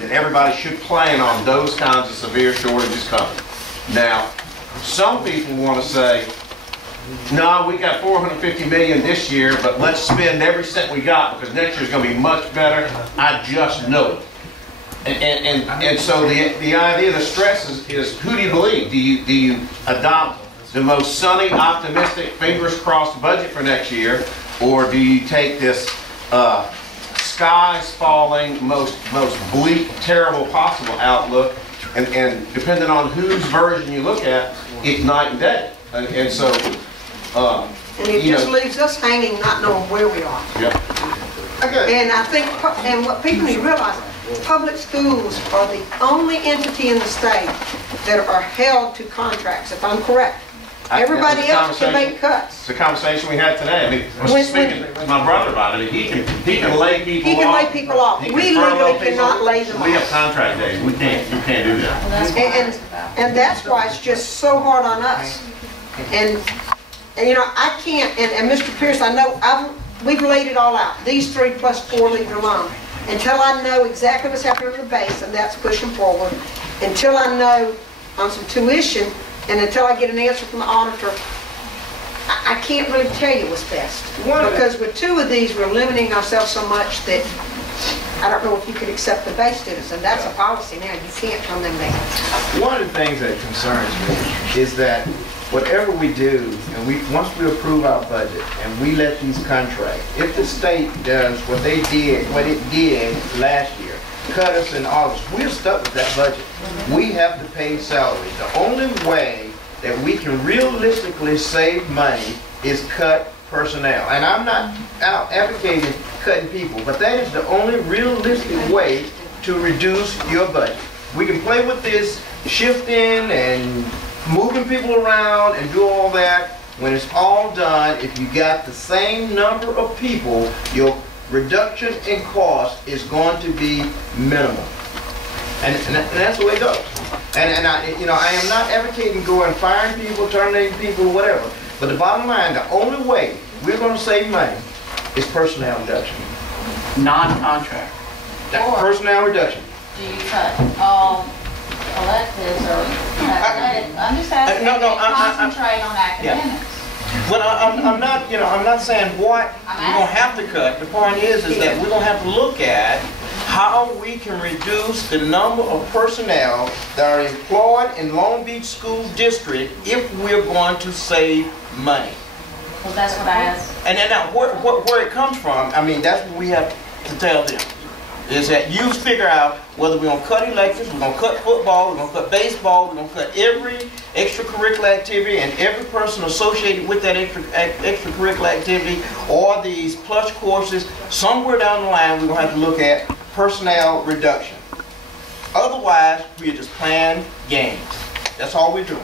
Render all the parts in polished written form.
that everybody should plan on those kinds of severe shortages coming. Now, some people want to say, no, we got $450 million this year, but let's spend every cent we got because next year's going to be much better. I just know it. And so the idea, the stress is who do you believe? Do you adopt the most sunny, optimistic, fingers crossed budget for next year, or do you take this skies falling, most bleak, terrible possible outlook, and depending on whose version you look at, it's night and day. And so, and it just leaves us hanging, not knowing where we are. Yeah. Okay. And I think, and what people need to realize, public schools are the only entity in the state that are held to contracts, if I'm correct. Everybody else can make cuts. It's a conversation we had today. I mean, I was speaking with my brother about it. He can lay people off. He can lay people off. We literally cannot lay them off. We have contract days. We can't do that. And that's why it's just so hard on us. And you know, I can't, and Mr. Pierce, I know we've laid it all out. These 3 plus 4 leave it alone. Until I know exactly what's happening on the base, and that's pushing forward. Until I know on some tuition, and until I get an answer from the auditor, I can't really tell you what's best. Because with 2 of these, we're limiting ourselves so much that I don't know if you could accept the base students, and that's a policy now. You can't turn them down. One of the things that concerns me is that whatever we do, and once we approve our budget and we let these contracts, if the state does what it did last year, cut us in August, we're stuck with that budget. We have to pay salaries. The only way that we can realistically save money is cut personnel. And I'm not out advocating cutting people, but that is the only realistic way to reduce your budget. We can play with this shifting and moving people around and do all that. When it's all done, if you got the same number of people, your reduction in cost is going to be minimal. And that's the way it goes. And I am not advocating going firing people, terminating people, whatever. But the bottom line, the only way we're going to save money is personnel reduction. Non-contract. Personnel reduction. Do you cut all electives or I'm just asking concentrate on academics? Well, I'm not saying what we're going to have to cut. The point is that we're going to have to look at how we can reduce the number of personnel that are employed in Long Beach School District if we're going to save money. Well, that's what I asked. And then now, where it comes from, I mean, that's what we have to tell them. Is that you figure out whether we're going to cut electives, we're going to cut football, we're going to cut baseball, we're going to cut every extracurricular activity and every person associated with that extracurricular activity or these plus courses. Somewhere down the line, we're going to have to look at personnel reduction. Otherwise, we're just playing games. That's all we're doing.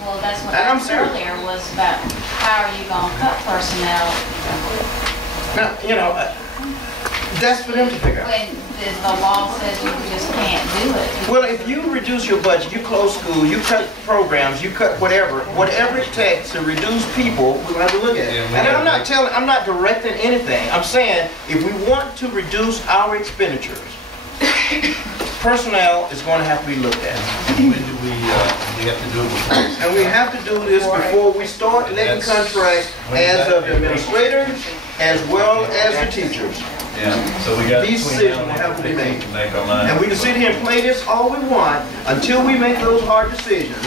Well, that's what I asked earlier was about how are you going to cut personnel? Now, that's for them to figure out. When the law says you just can't do it. Well, if you reduce your budget, you close school, you cut programs, you cut whatever it takes to reduce people, we're going to have to look at it. And I'm not directing anything. I'm saying if we want to reduce our expenditures, personnel is going to have to be looked at. When do we have to do it before? And we have to do this before we start letting contracts as of the administrators as well as the teachers. Yeah, so we got these decisions will have to be made. And we can sit here and play this all we want until we make those hard decisions.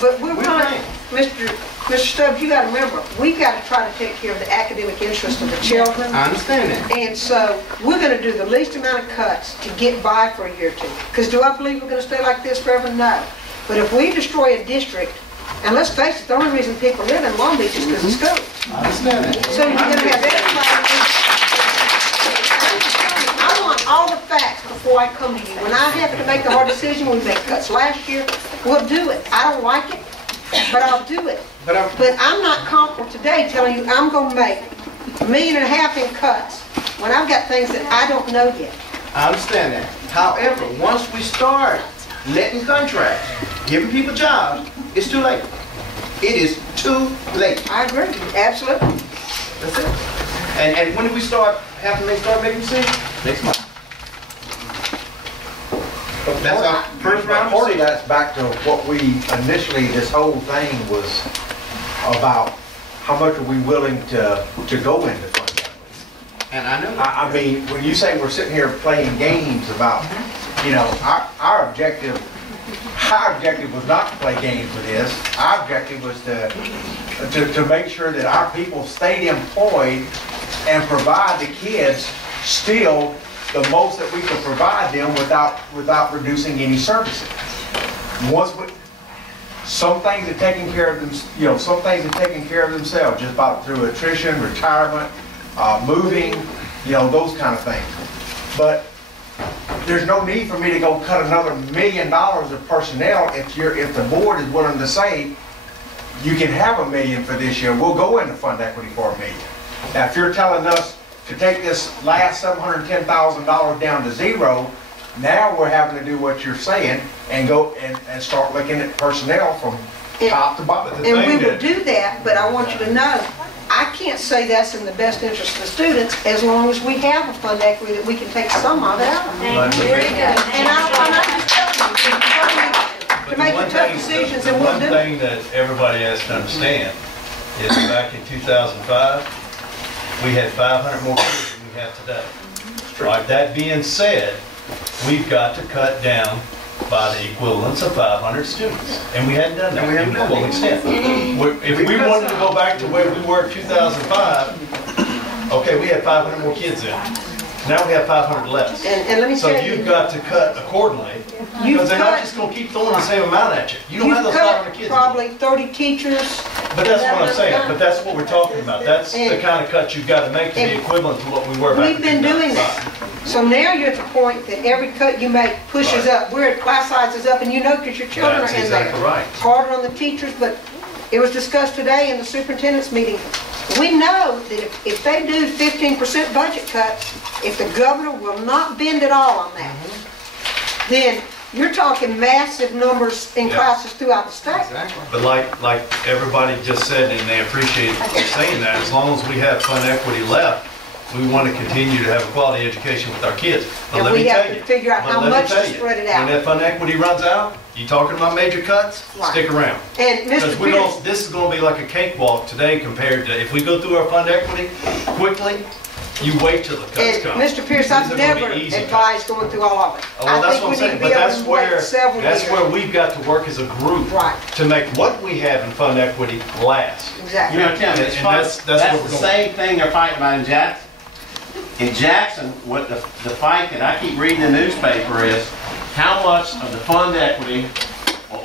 But we're trying, Mr. Stubbs, you got to remember, we've got to try to take care of the academic interests of the children. I understand that. And so we're going to do the least amount of cuts to get by for a year or two. Because do I believe we're going to stay like this forever? No. But if we destroy a district, and let's face it, the only reason people live in Long Beach is because of schools. I understand that. So you're going to have everybody. I want all the facts before I come to you. When I have to make the hard decision, we made cuts last year, we'll do it. I don't like it, but I'll do it. But I'm not comfortable today telling you I'm going to make $1.5 million in cuts when I've got things that I don't know yet. I understand that. However, once we start letting contracts, giving people jobs, it's too late. It is too late. I agree. Absolutely. That's it. And when do we start having to start making decisions? Next month. That's our first round. Part of that's back to what we initially, this whole thing was about, how much are we willing to go into fund equity? And I know. I mean, when you say we're sitting here playing games about, you know, our objective was not to play games with this. Our objective was to make sure that our people stayed employed and provide the kids still the most that we could provide them without reducing any services. Some things are taking care of them, you know, some things are taking care of themselves just about through attrition, retirement, moving, you know, those kind of things. But there's no need for me to go cut another $1 million of personnel if the board is willing to say you can have $1 million for this year. We'll go into fund equity for $1 million. Now, if you're telling us to take this last $710,000 down to zero, now we're having to do what you're saying and go and start looking at personnel from top to bottom. And we will do that, but I want you to know, I can't say that's in the best interest of the students as long as we have a fund equity that we can take some of it out of. Very good. And I'm just telling you, to make the tough decisions, and we'll do The one thing it. that everybody has to understand is back in 2005, we had 500 more kids than we have today. Right, that being said, we've got to cut down by the equivalence of 500 students. And we hadn't done that to the full extent. If we wanted to go back to where we were in 2005, okay, we had 500 more kids in. Now we have 500 less. And let me So tell you, you've got to cut accordingly, because they're not just going to keep throwing the same amount at you. You don't have you've those 500 cut kids. probably 30 teachers. But that's what I'm saying, but that's what we're talking about. That's the kind of cut you've got to make to be equivalent to what we were back in 2005. We've been doing that. So now you're at the point that every cut you make pushes up. We're at class sizes up, and you know because your children are in there. That's exactly right. It's harder on the teachers, but it was discussed today in the superintendent's meeting. We know that if they do 15% budget cuts, if the governor will not bend at all on that, then you're talking massive numbers in classes throughout the state. Exactly. But like everybody just said, and they appreciate saying that, as long as we have fund equity left, we want to continue to have a quality education with our kids. But And let we me have tell to you, figure out but how let me much tell to you, spread it when out. that fund equity runs out, you talking about major cuts, Right. stick around. And Because Mr. Pierce, this is going to be like a cakewalk today compared to, if we go through our fund equity quickly, you wait till the cuts and come. Mr. Pierce, These I've are gonna be never easy cuts. advised going through all of it. Oh, well, that's what I'm I think we need saying, to but be that's able to wait several years. where we've got to work as a group Right. to make what we have in fund equity last. Exactly. You know, Tim, it's And fun. that's That's what the we're going- same thing they're fighting about in Jackson. In Jackson, what the fight that I keep reading in the newspaper is how much of the fund equity,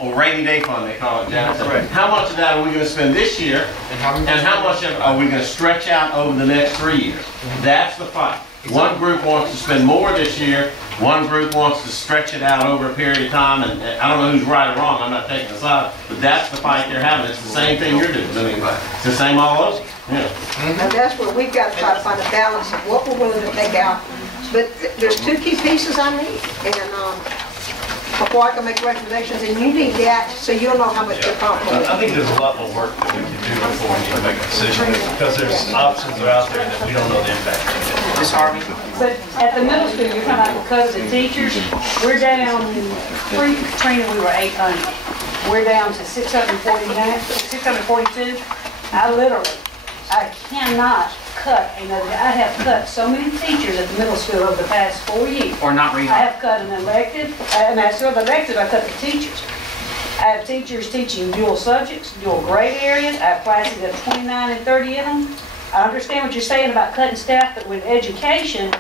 or rainy day fund they call it, Jackson, Correct. how much of that are we going to spend this year, and how much of it are we going to stretch out over the next 3 years? That's the fight. One group wants to spend more this year, one group wants to stretch it out over a period of time, and I don't know who's right or wrong, I'm not taking a side, but that's the fight they're having. It's the same thing you're doing. I mean, it's the same all over. Yeah. And that's where we've got to try to find a balance of what we're willing to take out. But there's two key pieces I need, and before I can make recommendations, and you need that so you'll know how much you're comfortable with. I think there's a lot more work that we can do before we can make a decision, because there's options are out there that we don't know the impact of. Ms. Harvey? But at the middle school, you're talking about because of the teachers, we're down, pre-training, we were 800. We're down to 642. I cannot cut another, I have cut so many teachers at the middle school over the past 4 years. Or not I rehired? have cut an elected, and after the elected, I cut the teachers. I have teachers teaching dual subjects, dual grade areas. I have classes of 29 and 30 in them. I understand what you're saying about cutting staff, but with education,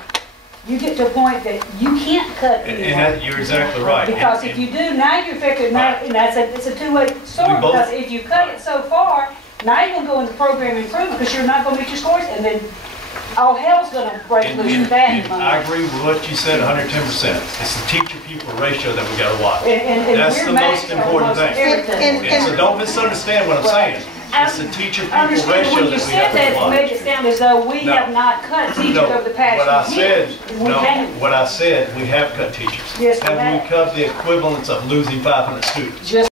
you get to a point that you can't cut And anymore. that, you're exactly right. Because if you do, now you're affected, now, and it's a two-way sword, We both- because if you cut it so far, now you're gonna go into program improvement, because you're not gonna meet your scores, and then all hell's gonna break loose with that I money. agree with what you said 110%. It's the teacher-pupil ratio that we gotta watch. And That's we're the most maxed on important almost thing. everything. And so don't misunderstand what I'm saying. It's the I teacher-pupil understand ratio when that you we said have that, to it watch. made it sound as though we No. have not cut teachers No, over the past what I few years. said, We no, can't. what I said, we have cut teachers. Yes, we Have have. we cut the equivalence of losing 500 students? Just